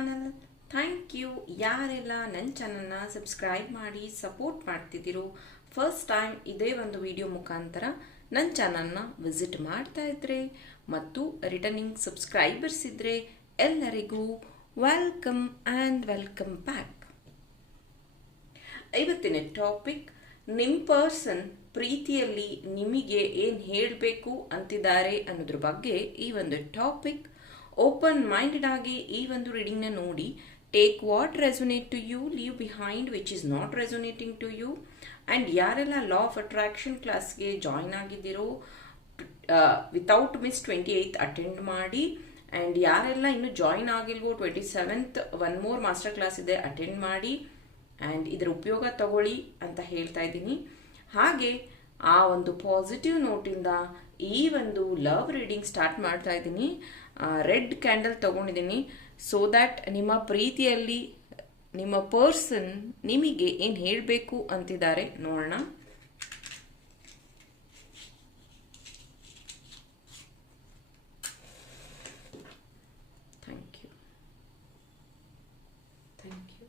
Channel. Thank you. ಯಾರೆಲ್ಲ ನನ್ನ ಚಾನಲ್ನ ಸಬ್ಸ್ಕ್ರೈಬ್ ಮಾಡಿ ಸಪೋರ್ಟ್ ಮಾಡ್ತಿದ್ದೀರೋ, ಫಸ್ಟ್ ಟೈಮ್ ಇದೇ ಒಂದು ವಿಡಿಯೋ ಮುಖಾಂತರ ನನ್ನ ಚಾನಲ್ನ ವಿಸಿಟ್ ಮಾಡ್ತಾ ಇದ್ರೆ ಮತ್ತು ರಿಟರ್ನಿಂಗ್ ಸಬ್ಸ್ಕ್ರೈಬರ್ಸ್ ಇದ್ರೆ ಎಲ್ಲರಿಗೂ ವೆಲ್ಕಮ್ ಆ್ಯಂಡ್ ವೆಲ್ಕಮ್ ಬ್ಯಾಕ್. ಇವತ್ತಿನ ಟಾಪಿಕ್ ನಿಮ್ಮ ಪರ್ಸನ್ ಪ್ರೀತಿಯಲ್ಲಿ ನಿಮಗೆ ಏನು ಹೇಳಬೇಕು ಅಂತಿದ್ದಾರೆ ಅನ್ನೋದ್ರ ಬಗ್ಗೆ ಈ ಒಂದು ಟಾಪಿಕ್ ಓಪನ್ ಮೈಂಡೆಡ್ ಆಗಿ ಈ ಒಂದು ರೀಡಿಂಗ್ನ ನೋಡಿ take what resonate to you leave behind which is not resonating to you and ಯಾರೆಲ್ಲ ಲಾ ಆಫ್ ಅಟ್ರಾಕ್ಷನ್ ಕ್ಲಾಸ್ಗೆ join ಆಗಿದ್ದೀರೋ without miss twenty eight attend ಮಾಡಿ ಆ್ಯಂಡ್ ಯಾರೆಲ್ಲ ಇನ್ನೂ join ಆಗಿಲ್ವೋ twenty seventh one more master class ಇದೆ attend ಮಾಡಿ and ಇದರ ಉಪಯೋಗ ತಗೊಳ್ಳಿ ಅಂತ ಹೇಳ್ತಾ ಇದ್ದೀನಿ. ಹಾಗೆ ಆ ಒಂದು ಪಾಸಿಟಿವ್ ನೋಟಿಂದ ಈ ಒಂದು ಲವ್ ರೀಡಿಂಗ್ ಸ್ಟಾರ್ಟ್ ಮಾಡ್ತಾ ಇದ್ದೀನಿ. ರೆಡ್ ಕ್ಯಾಂಡಲ್ ತಗೊಂಡಿದ್ದೀನಿ. ಸೊ ದ್ಯಾಟ್ ನಿಮ್ಮ ಪ್ರೀತಿಯಲ್ಲಿ ನಿಮ್ಮ ಪರ್ಸನ್ ನಿಮಗೆ ಏನು ಹೇಳಬೇಕು ಅಂತಿದ್ದಾರೆ ನೋಡೋಣ thank you thank you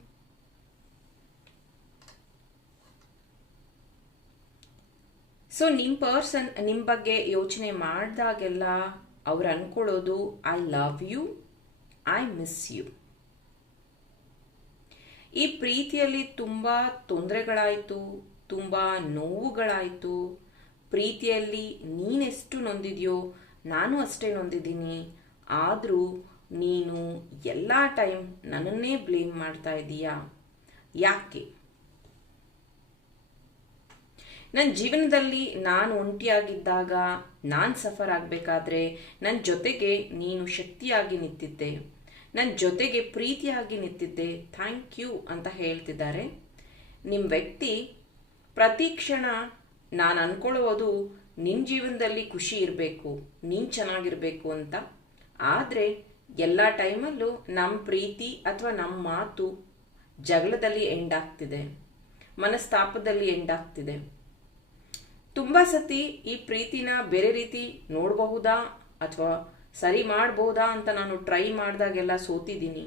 so ನಿಮ್ಮ ಪರ್ಸನ್ ನಿಮ್ಮ ಬಗ್ಗೆ ಯೋಚನೆ ಮಾಡಿದಾಗೆಲ್ಲ ಅವ್ರು ಅನ್ಕೊಳ್ಳೋದು I love you I miss you ಈ ಪ್ರೀತಿಯಲ್ಲಿ ತುಂಬ ತೊಂದರೆಗಳಾಯಿತು, ತುಂಬ ನೋವುಗಳಾಯಿತು. ಪ್ರೀತಿಯಲ್ಲಿ ನೀನೆಷ್ಟು ನೊಂದಿದೆಯೋ, ನಾನು ಅಷ್ಟೇ ನೊಂದಿದ್ದೀನಿ. ಆದರೂ ನೀನು ಎಲ್ಲ ಟೈಮ್ ನನ್ನನ್ನೇ ಬ್ಲೇಮ್ ಮಾಡ್ತಾ ಇದ್ದೀಯಾ ಯಾಕೆ? ನನ್ನ ಜೀವನದಲ್ಲಿ ನಾನು ಒಂಟಿಯಾಗಿದ್ದಾಗ ನಾನು ಸಫರ್ ಆಗಬೇಕಾದ್ರೆ ನನ್ನ ಜೊತೆಗೆ ನೀನು ಶಕ್ತಿಯಾಗಿ ನಿಂತಿದ್ದೆ. ನನ್ನ ಜೊತೆಗೆ ಪ್ರೀತಿಯಾಗಿ ನಿಂತಿದ್ದೆ. ಥ್ಯಾಂಕ್ ಯು ಅಂತ ಹೇಳ್ತಿದ್ದಾರೆ. ನಿಮ್ಮ ವ್ಯಕ್ತಿ ಪ್ರತಿ ಕ್ಷಣ ನಾನು ಅನ್ಕೊಳ್ಳೋದು ನಿನ್ನ ಜೀವನದಲ್ಲಿ ಖುಷಿ ಇರಬೇಕು, ನೀನು ಚೆನ್ನಾಗಿರಬೇಕು ಅಂತ. ಆದರೆ ಎಲ್ಲ ಟೈಮಲ್ಲೂ ನಮ್ಮ ಪ್ರೀತಿ ಅಥವಾ ನಮ್ಮ ಮಾತು ಜಗಳದಲ್ಲಿ ಎಂಡ್ ಆಗ್ತಿದೆ. ಮನಸ್ತಾಪದಲ್ಲಿ ಎಂಡ್ ಆಗ್ತಿದೆ. ತುಂಬ ಸತಿ ಈ ಪ್ರೀತಿನ ಬೇರೆ ರೀತಿ ನೋಡಬಹುದಾ ಅಥವಾ ಸರಿ ಮಾಡಬಹುದಾ ಅಂತ ನಾನು ಟ್ರೈ ಮಾಡಿದಾಗೆಲ್ಲ ಸೋತಿದ್ದೀನಿ.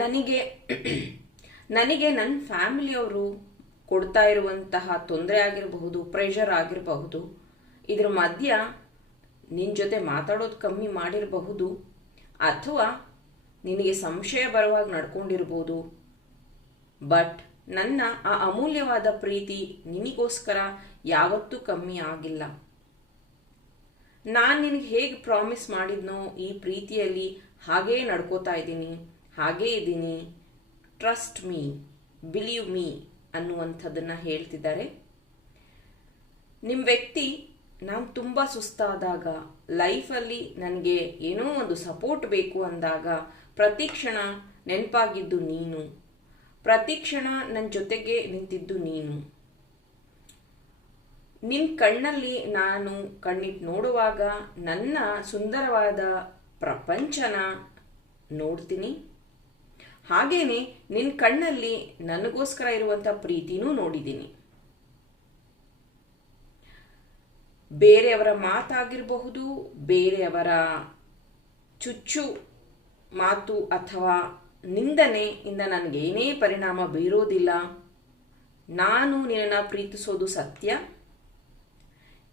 ನನಗೆ ನನಗೆ ನನ್ನ ಫ್ಯಾಮಿಲಿಯವರು ಕೊಡ್ತಾ ಇರುವಂತಹ ತೊಂದರೆ ಆಗಿರಬಹುದು, ಪ್ರೆಷರ್ ಆಗಿರಬಹುದು, ಇದ್ರ ಮಧ್ಯ ನಿನ್ನ ಜೊತೆ ಮಾತಾಡೋದು ಕಮ್ಮಿ ಮಾಡಿರಬಹುದು, ಅಥವಾ ನಿನಗೆ ಸಂಶಯ ಬರುವಾಗ ನಡ್ಕೊಂಡಿರ್ಬೋದು, ಬಟ್ ನನ್ನ ಆ ಅಮೂಲ್ಯವಾದ ಪ್ರೀತಿ ನಿನಗೋಸ್ಕರ ಯಾವತ್ತೂ ಕಮ್ಮಿ ಆಗಿಲ್ಲ. ನಾನು ನಿನಗೆ ಹೇಗೆ ಪ್ರಾಮಿಸ್ ಮಾಡಿದ್ನೋ ಈ ಪ್ರೀತಿಯಲ್ಲಿ ಹಾಗೇ ನಡ್ಕೋತಾ ಇದ್ದೀನಿ, ಹಾಗೇ ಇದ್ದೀನಿ. ಟ್ರಸ್ಟ್ ಮೀ ಬಿಲೀವ್ ಮೀ ಅನ್ನುವಂಥದ್ದನ್ನು ಹೇಳ್ತಿದ್ದಾರೆ. ನಿಮ್ಮ ವ್ಯಕ್ತಿ ನಾನು ತುಂಬ ಸುಸ್ತಾದಾಗ, ಲೈಫಲ್ಲಿ ನನಗೆ ಏನೋ ಒಂದು ಸಪೋರ್ಟ್ ಬೇಕು ಅಂದಾಗ ಪ್ರತಿ ಕ್ಷಣ ನೆನಪಾಗಿದ್ದು ನೀನು. ಪ್ರತಿ ಕ್ಷಣ ನನ್ನ ಜೊತೆಗೆ ನಿಂತಿದ್ದು ನೀನು. ನಿನ್ನ ಕಣ್ಣಲ್ಲಿ ನಾನು ಕಣ್ಣಿಟ್ಟು ನೋಡುವಾಗ ನನ್ನ ಸುಂದರವಾದ ಪ್ರಪಂಚನ ನೋಡ್ತೀನಿ. ಹಾಗೇನೆ ನಿನ್ನ ಕಣ್ಣಲ್ಲಿ ನನಗೋಸ್ಕರ ಇರುವಂಥ ಪ್ರೀತಿನೂ ನೋಡಿದ್ದೀನಿ. ಬೇರೆಯವರ ಮಾತಾಗಿರಬಹುದು, ಬೇರೆಯವರ ಚುಚ್ಚು ಮಾತು ಅಥವಾ ನಿಂದನೆಯಿಂದ ನನಗೇನೇ ಪರಿಣಾಮ ಬೀರೋದಿಲ್ಲ. ನಾನು ನಿನ್ನನ್ನು ಪ್ರೀತಿಸೋದು ಸತ್ಯ.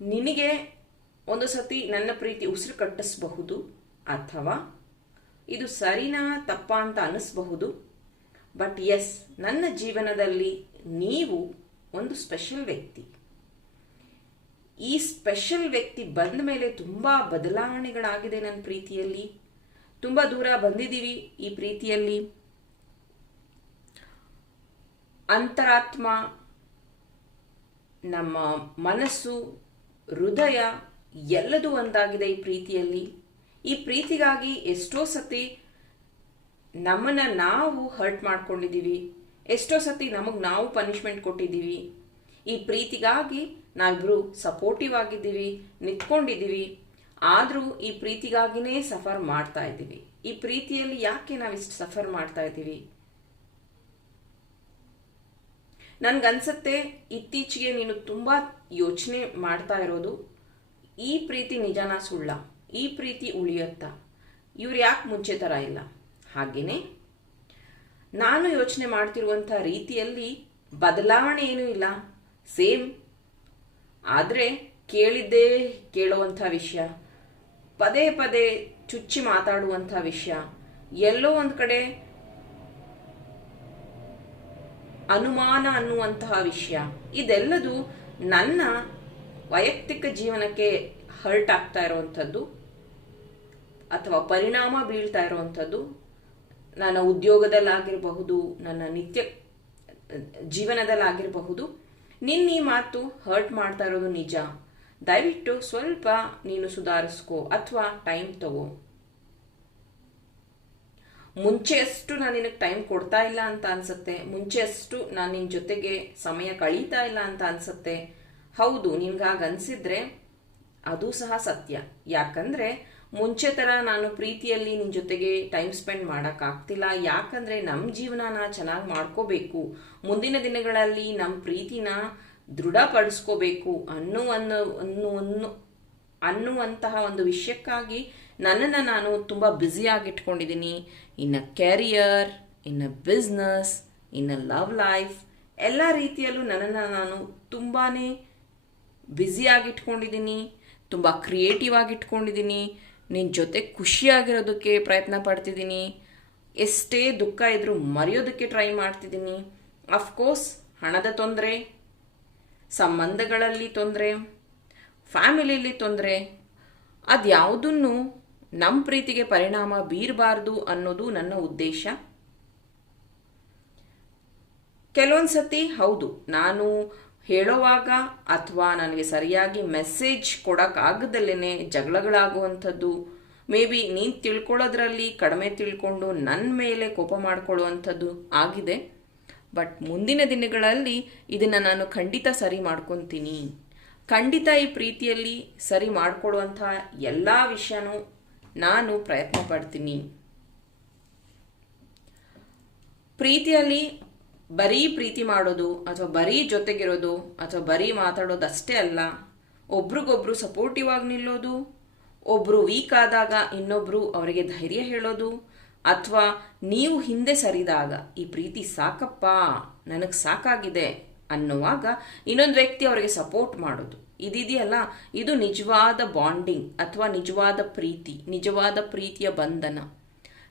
ನಿನಗೆ ಒಂದು ಸತಿ ನನ್ನ ಪ್ರೀತಿ ಉಸಿರು ಕಟ್ಟಿಸಬಹುದು ಅಥವಾ ಇದು ಸರಿನಾ ತಪ್ಪ ಅಂತ ಅನ್ನಿಸ್ಬಹುದು. ಬಟ್ ಎಸ್ ನನ್ನ ಜೀವನದಲ್ಲಿ ನೀವು ಒಂದು ಸ್ಪೆಷಲ್ ವ್ಯಕ್ತಿ. ಈ ಸ್ಪೆಷಲ್ ವ್ಯಕ್ತಿ ಬಂದ ಮೇಲೆ ತುಂಬ ಬದಲಾವಣೆಗಳಾಗಿದೆ ನನ್ನ ಪ್ರೀತಿಯಲ್ಲಿ. ತುಂಬ ದೂರ ಬಂದಿದ್ದೀವಿ ಈ ಪ್ರೀತಿಯಲ್ಲಿ. ಅಂತರಾತ್ಮ, ನಮ್ಮ ಮನಸ್ಸು, ಹೃದಯ ಎಲ್ಲದೂ ಒಂದಾಗಿದೆ ಈ ಪ್ರೀತಿಯಲ್ಲಿ. ಈ ಪ್ರೀತಿಗಾಗಿ ಎಷ್ಟೋ ಸತಿ ನಮ್ಮನ್ನ ನಾವು ಹರ್ಟ್ ಮಾಡ್ಕೊಂಡಿದ್ದೀವಿ. ಎಷ್ಟೋ ಸತಿ ನಮಗೆ ನಾವು ಪನಿಷ್ಮೆಂಟ್ ಕೊಟ್ಟಿದ್ದೀವಿ. ಈ ಪ್ರೀತಿಗಾಗಿ ನಾವಿಬ್ರು ಸಪೋರ್ಟಿವ್ ಆಗಿದ್ದೀವಿ, ನಿಂತ್ಕೊಂಡಿದ್ದೀವಿ. ಆದರೂ ಈ ಪ್ರೀತಿಗಾಗಿನೇ ಸಫರ್ ಮಾಡ್ತಾ ಇದ್ದೀವಿ. ಈ ಪ್ರೀತಿಯಲ್ಲಿ ಯಾಕೆ ನಾವಿಷ್ಟು ಸಫರ್ ಮಾಡ್ತಾ ಇದ್ದೀವಿ? ನನ್ಗನ್ಸತ್ತೆ, ಇತ್ತೀಚೆಗೆ ನೀನು ತುಂಬ ಯೋಚನೆ ಮಾಡ್ತಾ ಇರೋದು, ಈ ಪ್ರೀತಿ ನಿಜಾನ ಸುಳ್ಳ, ಈ ಪ್ರೀತಿ ಉಳಿಯುತ್ತಾ, ಇವ್ರು ಯಾಕೆ ಮುಂಚೆ ಥರ ಇಲ್ಲ? ಹಾಗೇನೆ, ನಾನು ಯೋಚನೆ ಮಾಡ್ತಿರುವಂಥ ರೀತಿಯಲ್ಲಿ ಬದಲಾವಣೆ ಏನೂ ಇಲ್ಲ. ಸೇಮ್. ಆದರೆ ಕೇಳಿದ್ದೇ ಕೇಳುವಂಥ ವಿಷಯ. ಪದೇ ಪದೇ ಚುಚ್ಚಿ ಮಾತಾಡುವಂಥ ವಿಷಯ. ಎಲ್ಲೋ ಒಂದು ಕಡೆ ಅನುಮಾನ ಅನ್ನುವಂತಹ ವಿಷಯ. ಇದೆಲ್ಲದು ನನ್ನ ವೈಯಕ್ತಿಕ ಜೀವನಕ್ಕೆ ಹರ್ಟ್ ಆಗ್ತಾ ಇರುವಂಥದ್ದು, ಅಥವಾ ಪರಿಣಾಮ ಬೀಳ್ತಾ ಇರುವಂಥದ್ದು, ನನ್ನ ಉದ್ಯೋಗದಲ್ಲಾಗಿರಬಹುದು, ನನ್ನ ನಿತ್ಯ ಜೀವನದಲ್ಲಾಗಿರಬಹುದು. ನಿನ್ನ ಈ ಮಾತು ಹರ್ಟ್ ಮಾಡ್ತಾ ಇರೋದು ನಿಜ. ದಯವಿಟ್ಟು ಸ್ವಲ್ಪ ನೀನು ಸುಧಾರಿಸ್ಕೋ ಅಥವಾ ಟೈಮ್ ತಗೋ. ಮುಂಚೆಯಷ್ಟು ನಾನು ನಿನಗೆ ಟೈಮ್ ಕೊಡ್ತಾ ಇಲ್ಲ ಅಂತ ಅನ್ಸುತ್ತೆ. ಮುಂಚೆಯಷ್ಟು ನಾನು ನಿನ್ನ ಜೊತೆಗೆ ಸಮಯ ಕಳೀತಾ ಇಲ್ಲ ಅಂತ ಅನ್ಸುತ್ತೆ. ಹೌದು ನಿನ್ಗಾಗ ಅನ್ಸಿದ್ರೆ ಅದು ಸಹ ಸತ್ಯ. ಯಾಕಂದ್ರೆ ಮುಂಚೆ ತರ ನಾನು ಪ್ರೀತಿಯಲ್ಲಿ ನಿನ್ನ ಜೊತೆಗೆ ಟೈಮ್ ಸ್ಪೆಂಡ್ ಮಾಡೋಕ್ಕಾಗ್ತಿಲ್ಲ ಯಾಕಂದ್ರೆ ನಮ್ಮ ಜೀವನನ ಚೆನ್ನಾಗಿ ಮಾಡ್ಕೋಬೇಕು. ಮುಂದಿನ ದಿನಗಳಲ್ಲಿ ನಮ್ಮ ಪ್ರೀತಿನ ದೃಢಪಡಿಸ್ಕೋಬೇಕು ಅನ್ನುವ ಅನ್ನುವನ್ನು ಅನ್ನುವಂತಹ ಒಂದು ವಿಷಯಕ್ಕಾಗಿ ನನ್ನನ್ನು ನಾನು ತುಂಬ ಬ್ಯುಸಿಯಾಗಿಟ್ಕೊಂಡಿದ್ದೀನಿ ಇನ್ನು ಕ್ಯಾರಿಯರ್ ಇನ್ನು ಬಿಸ್ನೆಸ್ ಇನ್ನು ಲವ್ ಲೈಫ್ ಎಲ್ಲ ರೀತಿಯಲ್ಲೂ ನನ್ನನ್ನು ನಾನು ತುಂಬಾ ಬ್ಯುಸಿಯಾಗಿಟ್ಕೊಂಡಿದ್ದೀನಿ ತುಂಬ ಕ್ರಿಯೇಟಿವ್ ಆಗಿಟ್ಕೊಂಡಿದ್ದೀನಿ ನಿನ್ನ ಜೊತೆ ಖುಷಿಯಾಗಿರೋದಕ್ಕೆ ಪ್ರಯತ್ನ ಪಡ್ತಿದ್ದೀನಿ ಎಷ್ಟೇ ದುಃಖ ಇದ್ರೂ ಮರೆಯೋದಕ್ಕೆ ಟ್ರೈ ಮಾಡ್ತಿದ್ದೀನಿ ಅಫ್ಕೋರ್ಸ್ ಹಣದ ತೊಂದರೆ ಸಂಬಂಧಗಳಲ್ಲಿ ತೊಂದರೆ, ಫ್ಯಾಮಿಲಿಯಲ್ಲಿ ತೊಂದರೆ, ಅದ್ಯಾವುದನ್ನು ನಮ್ಮ ಪ್ರೀತಿಗೆ ಪರಿಣಾಮ ಬೀರಬಾರ್ದು ಅನ್ನೋದು ನನ್ನ ಉದ್ದೇಶ. ಕೆಲವೊಂದು ಸತಿ ಹೌದು, ನಾನು ಹೇಳೋವಾಗ ಅಥವಾ ನನಗೆ ಸರಿಯಾಗಿ ಮೆಸೇಜ್ ಕೊಡೋಕ್ಕಾಗದಲ್ಲೇ ಜಗಳಗಳಾಗುವಂಥದ್ದು, ಮೇ ಬಿ ನೀನು ತಿಳ್ಕೊಳ್ಳೋದ್ರಲ್ಲಿ ಕಡಿಮೆ ತಿಳ್ಕೊಂಡು ನನ್ನ ಮೇಲೆ ಕೋಪ ಮಾಡ್ಕೊಳ್ಳುವಂಥದ್ದು ಆಗಿದೆ. ಬಟ್ ಮುಂದಿನ ದಿನಗಳಲ್ಲಿ ಇದನ್ನು ನಾನು ಖಂಡಿತ ಸರಿ ಮಾಡ್ಕೊತೀನಿ. ಖಂಡಿತ ಈ ಪ್ರೀತಿಯಲ್ಲಿ ಸರಿ ಮಾಡಿಕೊಡುವಂಥ ಎಲ್ಲ ವಿಷಯನೂ ನಾನು ಪ್ರಯತ್ನ ಪಡ್ತೀನಿ. ಪ್ರೀತಿಯಲ್ಲಿ ಬರೀ ಪ್ರೀತಿ ಮಾಡೋದು ಅಥವಾ ಬರೀ ಜೊತೆಗಿರೋದು ಅಥವಾ ಬರೀ ಮಾತಾಡೋದು ಅಷ್ಟೇ ಅಲ್ಲ, ಒಬ್ರಿಗೊಬ್ರು ಸಪೋರ್ಟಿವ್ ಆಗಿ ನಿಲ್ಲೋದು ಒಬ್ಬರು ವೀಕ್ ಆದಾಗ ಇನ್ನೊಬ್ರು ಅವರಿಗೆ ಧೈರ್ಯ ಹೇಳೋದು ಅಥವಾ ನೀವು ಹಿಂದೆ ಸರಿದಾಗ, ಈ ಪ್ರೀತಿ ಸಾಕಪ್ಪ, ನನಗೆ ಸಾಕಾಗಿದೆ ಅನ್ನುವಾಗ ಇನ್ನೊಂದು ವ್ಯಕ್ತಿ ಅವರಿಗೆ ಸಪೋರ್ಟ್ ಮಾಡೋದು. ಇದಿದೆಯಲ್ಲ, ಇದು ನಿಜವಾದ ಬಾಂಡಿಂಗ್ ಅಥವಾ ನಿಜವಾದ ಪ್ರೀತಿ, ನಿಜವಾದ ಪ್ರೀತಿಯ ಬಂಧನ.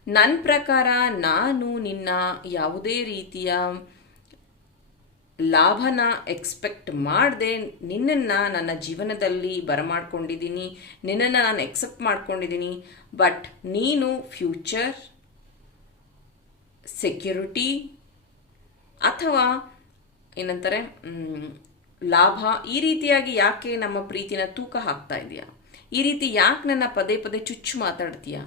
ನನ್ನ ಪ್ರಕಾರ ನಾನು ನಿನ್ನ ಯಾವುದೇ ರೀತಿಯ ಲಾಭನ ಎಕ್ಸ್ಪೆಕ್ಟ್ ಮಾಡದೆ, ನಿನ್ನನ್ನು ನನ್ನ ಜೀವನದಲ್ಲಿ ಬರಮಾಡ್ಕೊಂಡಿದ್ದೀನಿ, ನಿನ್ನನ್ನು ನಾನು ಎಕ್ಸೆಪ್ಟ್ ಮಾಡ್ಕೊಂಡಿದ್ದೀನಿ, ಬಟ್ ನೀನು ಫ್ಯೂಚರ್ ಸೆಕ್ಯೂರಿಟಿ ಅಥವಾ ಏನಂತಾರೆ ಲಾಭ, ಈ ರೀತಿಯಾಗಿ ಯಾಕೆ ನಮ್ಮ ಪ್ರೀತಿನ ತೂಕ ಹಾಕ್ತಾ ಇದೆಯಾ? ಈ ರೀತಿ ಯಾಕೆ ನನ್ನ ಪದೇ ಪದೇ ಚುಚ್ಚು ಮಾತಾಡ್ತೀಯ?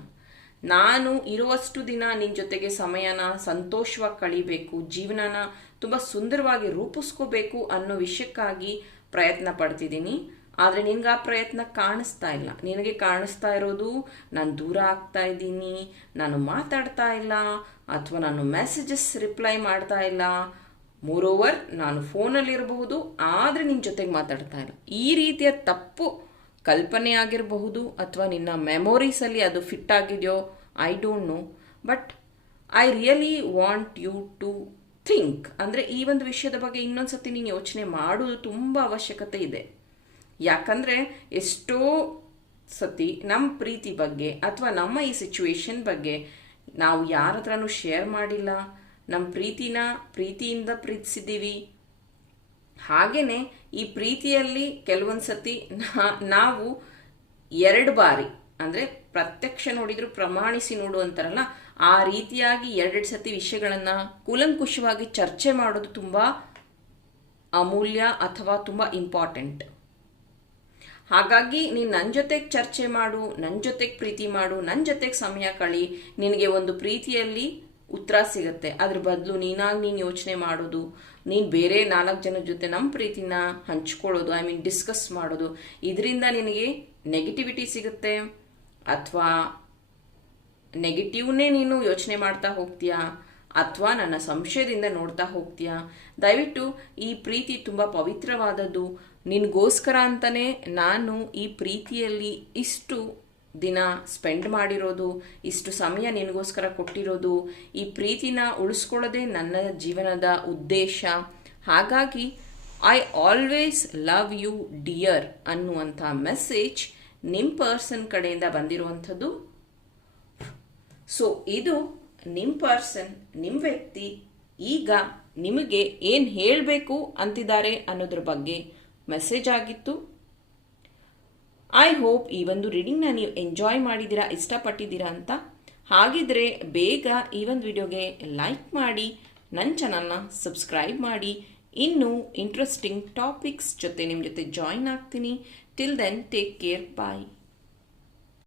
ನಾನು ಇರುವಷ್ಟು ದಿನ ನಿನ್ನ ಜೊತೆಗೆ ಸಮಯನ ಸಂತೋಷವಾಗಿ ಕಳಿಬೇಕು, ಜೀವನನ ತುಂಬ ಸುಂದರವಾಗಿ ರೂಪಿಸ್ಕೋಬೇಕು ಅನ್ನೋ ವಿಷಯಕ್ಕಾಗಿ ಪ್ರಯತ್ನ ಪಡ್ತಿದ್ದೀನಿ. ಆದರೆ ನಿನಗೆ ಆ ಪ್ರಯತ್ನ ಕಾಣಿಸ್ತಾ ಇಲ್ಲ. ನಿನಗೆ ಕಾಣಿಸ್ತಾ ಇರೋದು, ನಾನು ದೂರ ಆಗ್ತಾ ಇದ್ದೀನಿ, ನಾನು ಮಾತಾಡ್ತಾ ಇಲ್ಲ, ಅಥವಾ ನಾನು ಮೆಸೇಜಸ್ ರಿಪ್ಲೈ ಮಾಡ್ತಾ ಇಲ್ಲ. ಮೋರೋವರ್ ನಾನು ಫೋನಲ್ಲಿರಬಹುದು ಆದರೆ ನಿನ್ನ ಜೊತೆಗೆ ಮಾತಾಡ್ತಾ ಇಲ್ಲ. ಈ ರೀತಿಯ ತಪ್ಪು ಕಲ್ಪನೆ ಆಗಿರಬಹುದು, ಅಥವಾ ನಿನ್ನ ಮೆಮೊರೀಸಲ್ಲಿ ಅದು ಫಿಟ್ ಆಗಿದೆಯೋ I don't know but I really want you to think ಅಂದರೆ ಈ ಒಂದು ವಿಷಯದ ಬಗ್ಗೆ ಇನ್ನೊಂದು ಸತಿ ನೀನು ಯೋಚನೆ ಮಾಡೋದು ತುಂಬ ಅವಶ್ಯಕತೆ ಇದೆ. ಯಾಕಂದರೆ ಎಷ್ಟೋ ಸತಿ ನಮ್ಮ ಪ್ರೀತಿ ಬಗ್ಗೆ ಅಥವಾ ನಮ್ಮ ಈ ಸಿಚುವೇಶನ್ ಬಗ್ಗೆ ನಾವು ಯಾರ ಹತ್ರನೂ ಶೇರ್ ಮಾಡಿಲ್ಲ. ನಮ್ಮ ಪ್ರೀತಿನ ಪ್ರೀತಿಯಿಂದ ಪ್ರೀತಿಸಿದ್ದೀವಿ. ಹಾಗೆಯೇ ಈ ಪ್ರೀತಿಯಲ್ಲಿ ಕೆಲವೊಂದು ಸತಿ ನಾವು ಎರಡು ಬಾರಿ, ಅಂದರೆ ಪ್ರತ್ಯಕ್ಷ ನೋಡಿದ್ರು ಪ್ರಮಾಣಿಸಿ ನೋಡು ಅಂತಾರಲ್ಲ, ಆ ರೀತಿಯಾಗಿ ಎರಡೆರಡು ಸತಿ ವಿಷಯಗಳನ್ನು ಕೂಲಂಕುಷವಾಗಿ ಚರ್ಚೆ ಮಾಡೋದು ತುಂಬ ಅಮೂಲ್ಯ ಅಥವಾ ತುಂಬ ಇಂಪಾರ್ಟೆಂಟ್ ಹಾಗಾಗಿ ನೀನು ನನ್ನ ಜೊತೆಗೆ ಚರ್ಚೆ ಮಾಡು ನನ್ನ ಜೊತೆಗೆ ಪ್ರೀತಿ ಮಾಡು ನನ್ನ ಜೊತೆಗೆ ಸಮಯ ಕಳಿ. ನಿನಗೆ ಒಂದು ಪ್ರೀತಿಯಲ್ಲಿ ಉತ್ತರ ಸಿಗುತ್ತೆ. ಅದ್ರ ಬದಲು ನೀನಾಗಿ ನೀನು ಯೋಚನೆ ಮಾಡೋದು, ನೀನು ಬೇರೆ ನಾಲ್ಕು ಜನ ಜೊತೆ ನಮ್ಮ ಪ್ರೀತಿನ ಹಂಚ್ಕೊಳ್ಳೋದು ಐ ಮೀನ್ ಡಿಸ್ಕಸ್ ಮಾಡೋದು, ಇದರಿಂದ ನಿನಗೆ ನೆಗೆಟಿವಿಟಿ ಸಿಗುತ್ತೆ. ಅಥವಾ ನೆಗೆಟಿವ್ನೇ ನೀನು ಯೋಚನೆ ಮಾಡ್ತಾ ಹೋಗ್ತೀಯಾ? ಅಥವಾ ನನ್ನ ಸಂಶಯದಿಂದ ನೋಡ್ತಾ ಹೋಗ್ತೀಯಾ? ದಯವಿಟ್ಟು ಈ ಪ್ರೀತಿ ತುಂಬ ಪವಿತ್ರವಾದದ್ದು. ನಿನಗೋಸ್ಕರ ಅಂತಲೇ ನಾನು ಈ ಪ್ರೀತಿಯಲ್ಲಿ ಇಷ್ಟು ದಿನ ಸ್ಪೆಂಡ್ ಮಾಡಿರೋದು, ಇಷ್ಟು ಸಮಯ ನಿನಗೋಸ್ಕರ ಕೊಟ್ಟಿರೋದು, ಈ ಪ್ರೀತಿನ ಉಳಿಸ್ಕೊಳ್ಳೋದೇ ನನ್ನ ಜೀವನದ ಉದ್ದೇಶ. ಹಾಗಾಗಿ I always love you dear ಅನ್ನುವಂಥ ಮೆಸೇಜ್ ನಿಮ್ಮ ಪರ್ಸನ್ ಕಡೆಯಿಂದ ಬಂದಿರುವಂಥದ್ದು. ಸೊ ಇದು ನಿಮ್ಮ ಪರ್ಸನ್ ನಿಮ್ಮ ವ್ಯಕ್ತಿ ಈಗ ನಿಮಗೆ ಏನು ಹೇಳಬೇಕು ಅಂತಿದ್ದಾರೆ ಅನ್ನೋದ್ರ ಬಗ್ಗೆ ಮೆಸೇಜ್ ಆಗಿತ್ತು. ಐ ಹೋಪ್ ಈ ಒಂದು ರೀಡಿಂಗ್ನ ನೀವು ಎಂಜಾಯ್ ಮಾಡಿದ್ದೀರಾ, ಇಷ್ಟಪಟ್ಟಿದ್ದೀರಾ ಅಂತ. ಹಾಗಿದ್ರೆ ಬೇಗ ಈ ಒಂದು ವಿಡಿಯೋಗೆ ಲೈಕ್ ಮಾಡಿ ನನ್ನ ಚಾನಲ್ನ ಸಬ್ಸ್ಕ್ರೈಬ್ ಮಾಡಿ. ಇನ್ನೂ ಇಂಟ್ರೆಸ್ಟಿಂಗ್ ಟಾಪಿಕ್ಸ್ ಜೊತೆ ನಿಮ್ಮ ಜೊತೆ ಜಾಯಿನ್ ಆಗ್ತೀನಿ. Till then take care bye